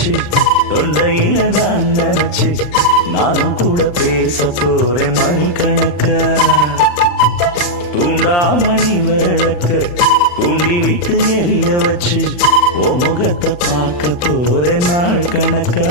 வச்சு தொண்டையில நான் நினைச்சு நானும் கூட பேச போறேன் மணிக்கணக்கா. தூண்டாமணி விளக்க தூண்டி விட்டு எரிய வச்சு உன் முகத்தை பார்க்க போறேன் நாள் கணக்கா.